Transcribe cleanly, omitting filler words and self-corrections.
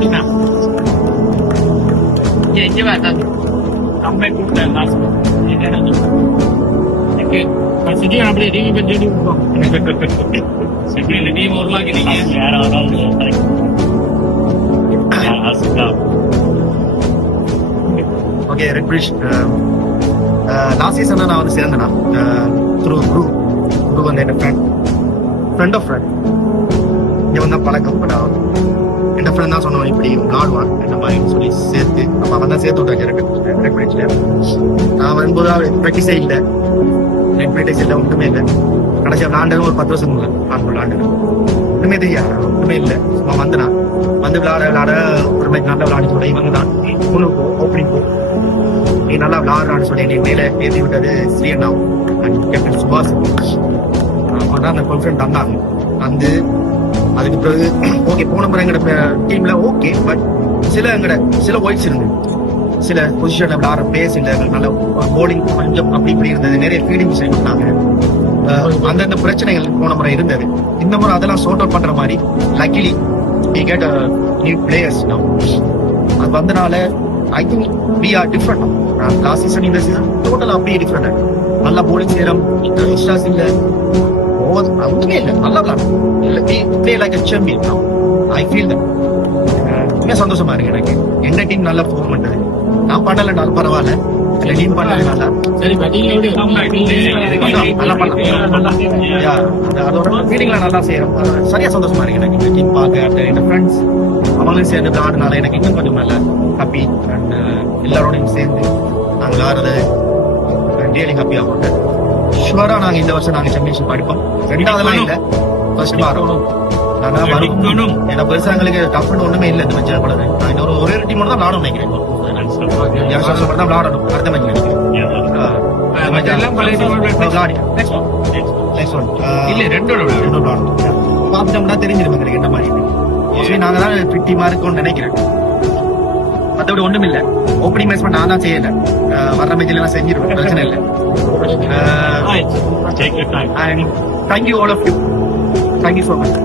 அப்படின்னா இங்கே வேண்டாம் நம்ம கூப்பிட்டேன் சிட்டியும் அப்படியே டிவி பற்றி சிட்டியில் டீம் உருவாக்கிட்டீங்க ஓகே ரெட்பிரிஷ் லாஸ்ட் சீசன் நான் வந்து சேர்ந்தேனா த்ரூ குரு வந்து என் ஃப்ரெண்ட் ஆஃப் ஃப்ரெண்ட் இங்கே வந்து பழக்கம் என் ஃப்ரெண்ட் தான் சொன்னோம் இப்படி விளாடுவான் இந்த மாதிரி சொல்லி சேர்த்து அப்போ அவன் தான் சேர்த்து விட்டாங்க ரெட்பிரிட்ஜ்ல நான் வரும்போது ப்ராக்டிஸே இல்லை ரெட்பிரிட்ஸ் இல்லை ஒன்றுமே இல்லை கடைசியாக விளாண்டது ஒரு 10 வருஷம் விளாண்டது ஒன்றுமே தெரியாது ஒன்றுமே இல்லை சும்மா வந்தேன் வந்து விளாட ஒரு மாதிரி நல்லா விளாடி சொல்லி இவங்க தான் போ ஓப்பனிங் போ நீ நல்லா விளாடுறான்னு சொல்லி என்னை மேலே ஏற்றி விட்டது ஸ்ரீஅண்ணாவும் கேப்டன் சுபாஷ் அவங்க தான் அந்த கான்ஃபிடன்ட் தந்தாங்க வந்து அதுக்கு பிறகு ஓகே போன முறை எங்கட டீம்ல ஓகே பட் சில ஒயிட்ஸ் இருந்தது சில பொசிஷன்ல விளாடுற பிளேஸ் இல்லை நல்ல போலிங் கொஞ்சம் அப்படி இப்படி இருந்தது நிறைய ஃபீல்டிங் மிஸ் பண்ணாங்க அந்தந்த பிரச்சனைகள் போன முறை இருந்தது இந்த முறை அதெல்லாம் சார்ட் அவுட் பண்ற மாதிரி luckily we get a new players now அது வந்தனால I think we are different last season இந்த சீசன் டோட்டல் அப்படியே டிஃப்ரெண்ட் நல்லா போலிங் செய்யறோம் எக்ஸ்ட்ராஸ் இல்ல ஒன்றுமே இல்லை நல்லா விளாடும் play like a champion now I feel that ரொம்ப சந்தோஷமா இருக்கு எனக்கு எந்த டீம் நல்லா பெர்ஃபார்ம் பண்றது நான் பண்ணலனாலும் பரவாயில்ல இல்ல டீம் பண்ணலனால சரி நல்லா பண்ணலாம் அதோட ஃபீலிங்லாம் நல்லா செய்யறோம் சரியா சந்தோஷமா இருக்கு எனக்கு இந்த டீம் பார்க்க என் ஃப்ரெண்ட்ஸ் அவங்களும் சேர்ந்து விளாடுனால எனக்கு இன்னும் கொஞ்சம் நல்ல ஹாப்பி அண்ட் எல்லாரோடையும் சேர்ந்து நாங்கள் விளாடுறது ரியலி ஹாப்பியா போட்டேன் ஷுவரா நாங்க இந்த வருஷம் நாங்க சாம்பியன்ஷிப் அடிப்போம் ரெண்டாவதெல்லாம் இல்ல ஃபர்ஸ்ட் வரும் ஏன்னா பெருசா எங்களுக்கு டஃப்னு ஒண்ணுமே இல்லை இந்த மேட்ச் படம் நான் இன்னொரு ஒரே டீமோட தான் விளாடணும் நினைக்கிறேன் தான் விளாடணும் அடுத்த மேட்ச் நினைக்கிறேன் இல்ல ரெண்டோட விளாடணும் பார்த்துட்டோம்னா தெரிஞ்சிடும் எங்களுக்கு என்ன மாதிரி நாங்க தான் 50 மார்க்கும்னு நினைக்கிறேன் மற்றபடி ஒண்ணும் இல்ல ஓப்பனிங் மேட்ச் நான் தான் செய்யல வர்ற மேட்ச்ல நான் செஞ்சிருவேன் பிரச்சனை இல்லை thank you all of you thank you so much